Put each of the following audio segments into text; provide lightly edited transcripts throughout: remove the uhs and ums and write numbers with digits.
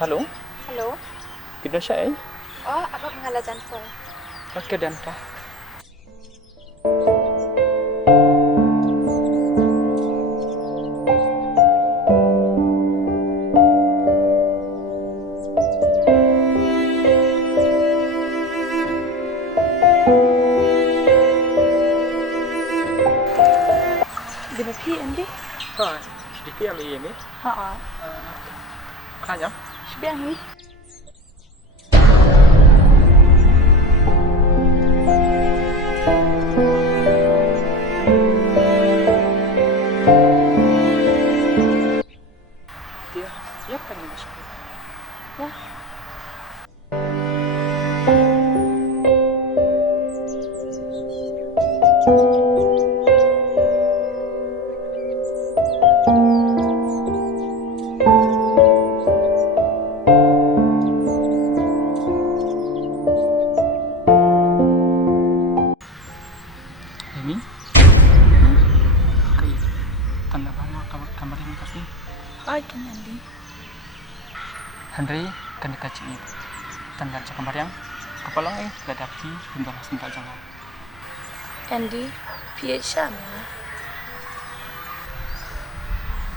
Halo, Halo? kita siya eh? Oh, apa pengalaman po? Oke, Danta. Di ba PND? Ha, sedikit yang ini. Oo. Kanya? Sibiyangi? Dia, ya kan ini masuk. Ya. Ini? Kay, tanda ba mga kamar yang kasi? Ay, kanandi. Henry, kan dikaci ini. Tanda sa kamar yang kapalang eh, ladapi, hindang sinta jangan. Andy, PH siya na.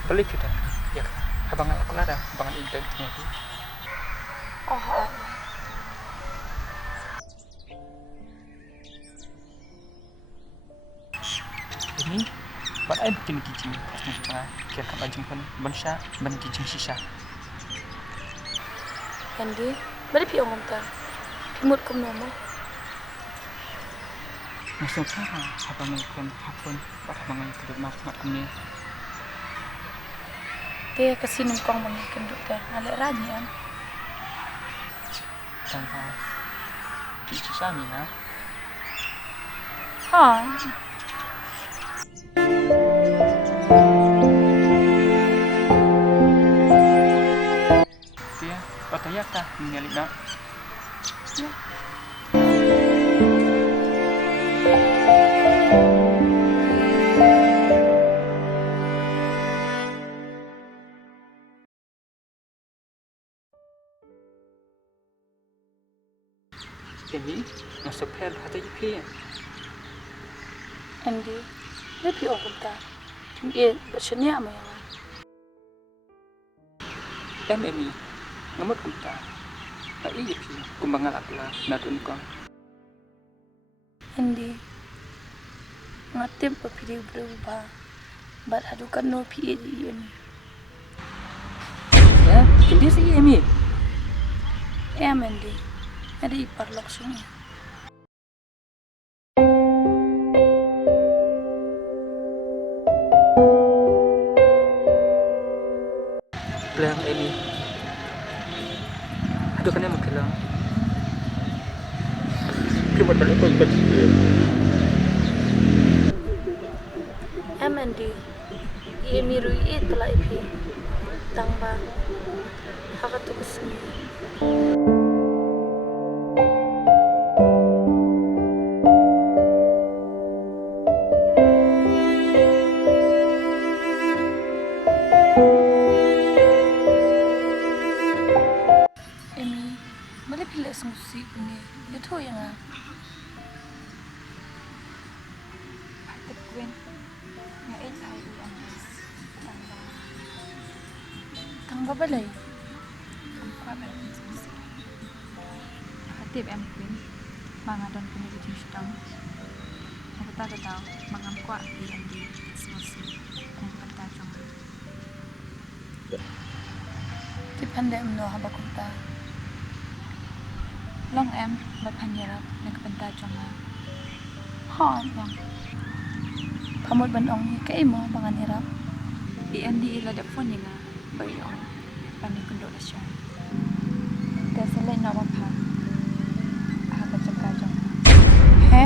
Balik kita. Ya kan? Abangan aku lada, abangan intentnya itu. Oo. Ini, ba't ay bikin kijing? Pas nang cara kaya kabajing pun, ban siya, ban kijing sisa. Andy, bali pi ongom ta. Pimut kum nomo. Masuk cara, abangan ikon hapon, ba't abangan ikon mat kami. Te kasinong kong mga kenduk ta. Nalek rani an. Tanpa kijing sisa ni na. Ha. Dia, patayak ta, ningali na. Ini, masuk pel hati pi. Andy, bali pi ongom ta. Pimit, ba't siya niya mo yan? MMI, ngamot kumta. Na iya pi, kumbangal akla, natun ko. Andy, ngatim pa pili berubah. Ba't hadukan no PH yun. Ya, hindi si Emi. Andy, ada ipar langsung. Bilang Emi. Aduh kan yang mengkilang. Cuma balik kau ikat sikit. Andy, iya miru iya telah ipi. Tangba, haka tu kesini. Emi, balik pilih musik ni. Itu yang ah. Tập quên nhà ít hay đi ăn tàng và Tangba balay. không qua bài tiếp em quên mga don punya di stang aku tak tahu mangam kuat di yang di semasa yang kita cuma Depende mno haba kunta. long em berpanjang nak kita cuma Ha, yang. Pamod banong kay mo bangan hirap. di ila phone yang bayi on pani kundo na siya dasal na wapa haba cakap cuma He?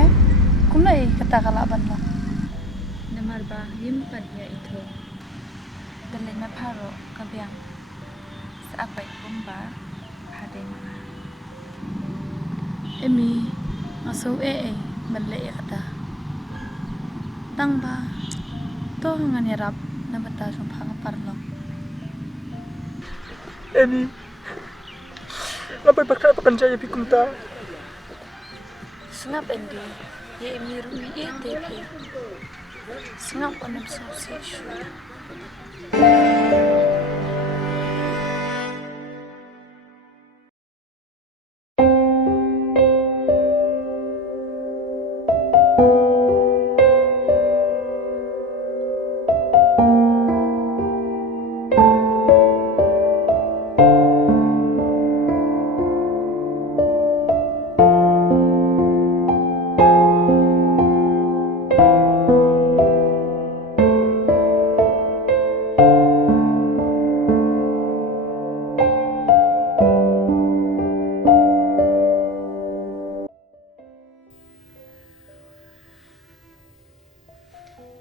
Kumnay kata kalaban mo. namar ba yimpan ya itu dalay na paro kabyang sa apay kumba haday mga Emi, ngaso malay kata. Tangba. To nga hirap na batasong pangaparlong. Emi, Labai bakal pekerja ya bikum ta. Sengap Andi, ye miru ye tepi. Sengap anam sausi shu.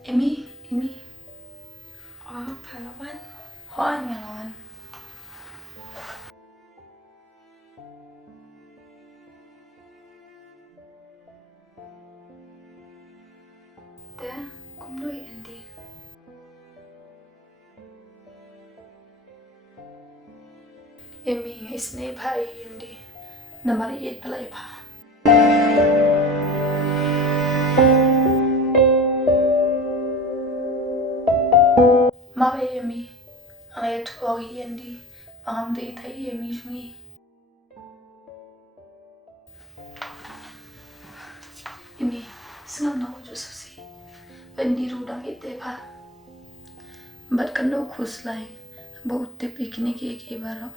Emi, Oh, pahlawan. hoan ngelawan. Dah, kumloi Andi. Emi isne bhai Andi. Namari ye palai bha. Mawe Emi, alay tuwa Andi. Paham de thai Emi shmi. Emi, sengap na uju sasi. Andi rudang ite bha. Bat kano khus lai. Bahut te piknik ke baro.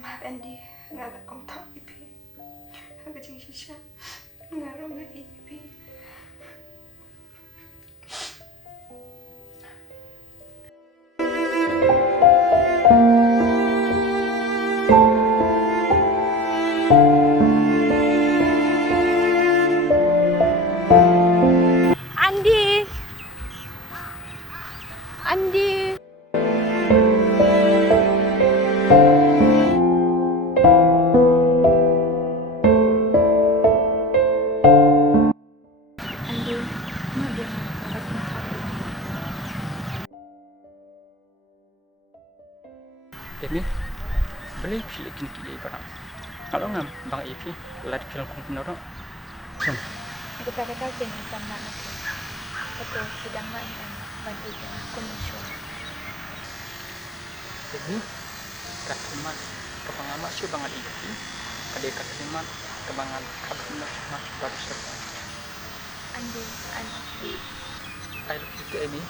Maaf Andi, nggak ada kong tahu ipi. Agak jeng sisa, nggak rong ipi. Andi, Andi. Andi, maaf ya, agak kong tahu. Emi, beli pilih kini kini barang. Kalau ngam bang Epi, lari film kong noro. Kita dengan teman aku. Betul, tidak main bandingkan komisyon. Emi, katiman kebangamat sih bangan Epi. Kadai katiman kebangan kabinet mas baru serta. Andi, I love you. I love you too, Emi.